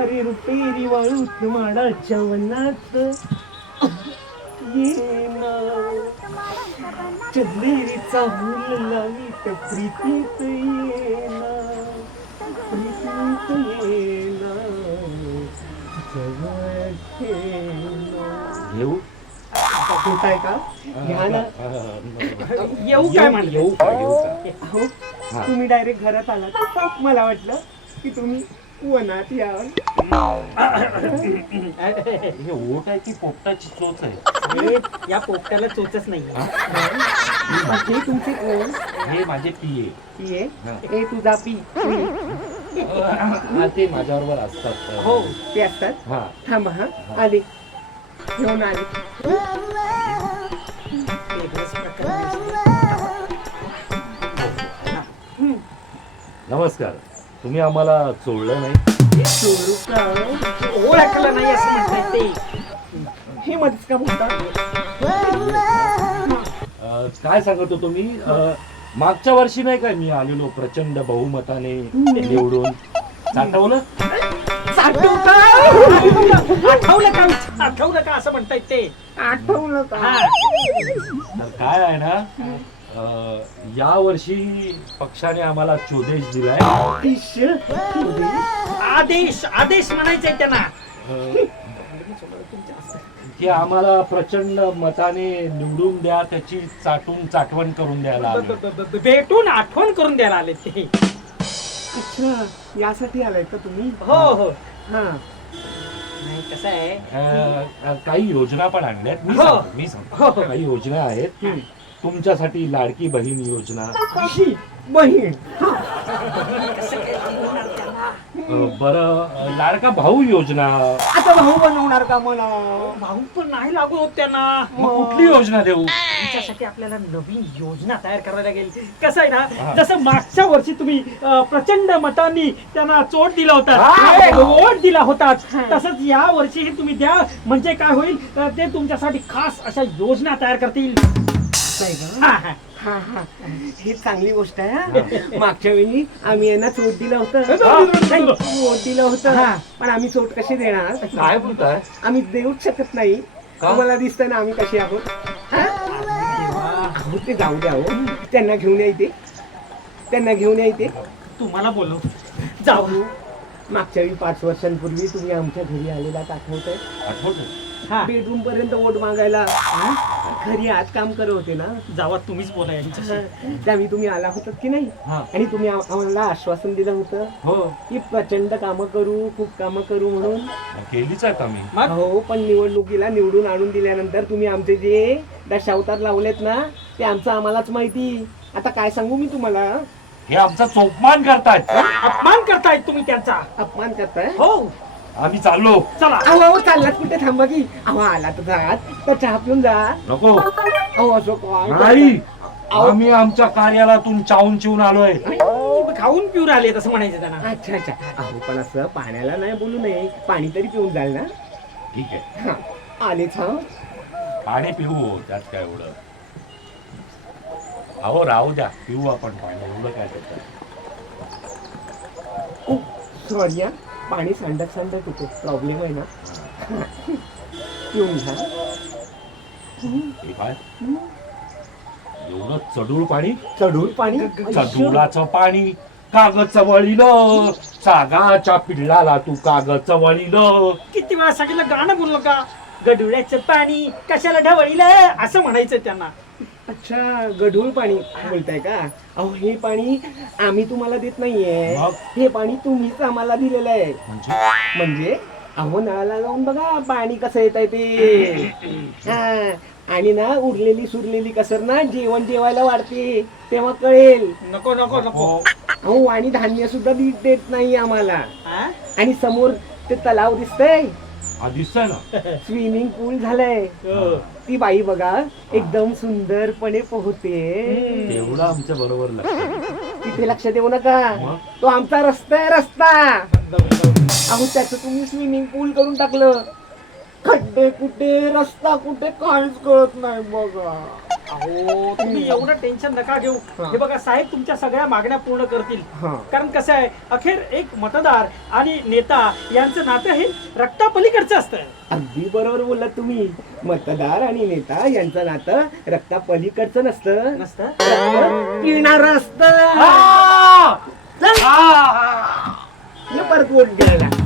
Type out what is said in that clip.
अरे रुपेरी वाळूत माडाच्या वनात येना चंदेरीचा फुल लावीत प्रीतीत येना प्रीतीत येना जवळ ठेवना. येऊ होताय का? घ्या ना. येऊ काय म्हणलं? येऊ का हो हा. तुम्ही डायरेक्ट घरात आलात. मला वाटलं की तुम्ही वनात याल. हे ओठ आहे की पोपटाची चोच आहे? अरे, या पोपट्याला चोचच नाही. हे तुमचे कोण? हे माझे पिये. पिये हा. ए तुझा पी. हा, ते माझ्याबरोबर असतात. हो ते असतात. हा. थांबा हा आले घेऊन आले. वेगळंच प्रकार दिसतोय. नमस्कार. तुम्ही आम्हाला चोळलं नाही? सोडू का? ओळखलं नाही असं म्हणताय ते. हे मध्येच का बोलतात? काय सांगत होतो मी? मागच्या वर्षी नाही काय मी आलेलो प्रचंड बहुमताने निवडून? आठवलं? आठवलं का असं म्हणताय ते? आठवलं का? हा. तर काय आहे ना, या वर्षी पक्षाने आम्हाला चोदेश दिलाय. इश, आदेश आदेश म्हणायचंय त्यांना. की आम्हाला प्रचंड मताने निवडून द्या, त्याची चाटवण करून द्यायला आलोय. भेटून आठवण करून द्यायला आले ते. अच्छा यासाठी आलाय का तुम्ही? हो हो. हा नाही कसं आहे, काही योजना पण आणल्यात. मी हो. सांगतो, मी सांगतो. हो. काही योजना आहेत तुमच्यासाठी. लाडकी बहीण योजना, ही बहीण. बरं लाडका भाऊ योजना. आता भाऊ बनवणार का मला? भाऊ पण नाही लागू होत त्यांना. मग कुठली योजना देऊ? त्याच्यासाठी आपल्याला नवीन योजना तयार करायला लागेल. कसं आहे ना, जसं मागच्या वर्षी तुम्ही प्रचंड मतांनी त्यांना चोट दिला होता, वोट दिला होता, तसंच या वर्षी तुम्ही द्या. म्हणजे काय होईल, ते तुमच्यासाठी खास अशा योजना तयार करतील. नाही का? हा, हा. हा हा ही चांगली गोष्ट आहे हा. मागच्या वेळी आम्ही यांना चोट दिलं होतं. नाही, वोट दिलं होतं, पण आम्ही चोट कशी देणार? काय बोलताय? आम्ही देऊच शकत नाही. तुम्हाला दिसतं ना आम्ही कशी आहोत. हा? अहो, ते जाऊ द्या हो. त्यांना घेऊन यायचे, त्यांना घेऊन यायचे. तुम्हाला बोललो जाऊ. मागच्या वेळी 5 वर्षांपूर्वी तुम्ही आमच्या घरी आलेला आठवतंय? आठवत? हा, बेडरूम पर्यंत वोट मागायला. खरी आज काम करत होते ना. जावा तुम्हीच बोला यांच्याशी. त्यावेळी तुम्ही आला होतात की नाही? हा. आणि तुम्ही आम्हाला आश्वासन दिलं होतं हो, की प्रचंड कामं करू, खूप कामं करू म्हणून. केलीच आहेत आम्ही. मग हो पण निवडणुकीला निवडून आणून दिल्यानंतर तुम्ही आमचे जे दशावतार लावलेत ना ते आमचं आम्हालाच माहिती. आता काय सांगू मी तुम्हाला? हे आमचा चोपमान करतायत. अपमान करताय तुम्ही त्यांचा. अपमान करताय. हो, आम्ही चाललो. चला. अहो चाललात कुठे? थांबा की. अहो आला तर जात तर चहा पिऊन जा. नको. अहो असं काय नाही, अहो. आम्ही आमच्या कार्यालयातून चावून चिवून आलोय. खाऊन पिऊन आले तसं म्हणायचं त्यांना. अच्छा अच्छा. अहो पण असं पाण्याला नाही बोलू नये. पाणी तरी पिऊन जाल ना. ठीक आहे, हा आलेच हा. पाणी पिऊ, त्यात काय एवढं. अहो राहू द्या, पिऊ आपण पाणी, एवढं काय त्याच्यात. सॉरी हा. पाणी सांडत सांडत होतो. प्रॉब्लेम आहे ना. पिऊन घ्या. हे काय एवढं चढूळ पाणी? चढून पाणी. चढुळाचं पाणी कागद चवळीलं. सागाच्या पिल्लाला तू कागद चवळीलं. किती वेळा सांगितलं गाणं बोललो का? गडुळ्याचं पाणी कशाला ढवळीलं असं म्हणायचं त्यांना. अच्छा गढूळ पाणी बोलताय का? अहो हे पाणी आम्ही तुम्हाला देत नाहीये. मग? हे पाणी तुम्हीच आम्हाला दिलेलं आहे. म्हणजे अहो नळाला जाऊन बघा पाणी कसं येत आहे ते. हा आणि ना उरलेली सुरलेली कसर ना जेवण जेवायला वाढते तेव्हा कळेल. नको नको नको. अहो आणि धान्य सुद्धा देत नाही आम्हाला. हा? आणि समोर ते तलाव दिसतंय, दिसतंय ना. स्विमिंग पूल झालंय. हो. ती बाई बघा एकदम सुंदरपणे पोहते. तेवढं आमच्या बरोबर लक्षात. तिथे लक्ष देऊ नका. मग? तो आमचा रस्ता आहे रस्ता. अहो त्याचं तुम्ही स्विमिंग पूल करून टाकलं. खड्डे कुठे रस्ता कुठे काहीच कळत नाही बघा. अहो तुम्ही एवढं टेन्शन नका घेऊ. हे बघा साहेब तुमच्या सगळ्या मागण्या पूर्ण करतील. हा. कारण कसं आहे अखेर एक मतदार आणि नेता यांचं नातं हे रक्तापलीकडचं असतं. अगदी बरोबर बोललात तुम्ही. मतदार आणि नेता यांचं नातं रक्ता पलीकडचं नसतं, नसतं. पिणारं असतं. आ! चल, आ! ये परत वोट घ्यायला.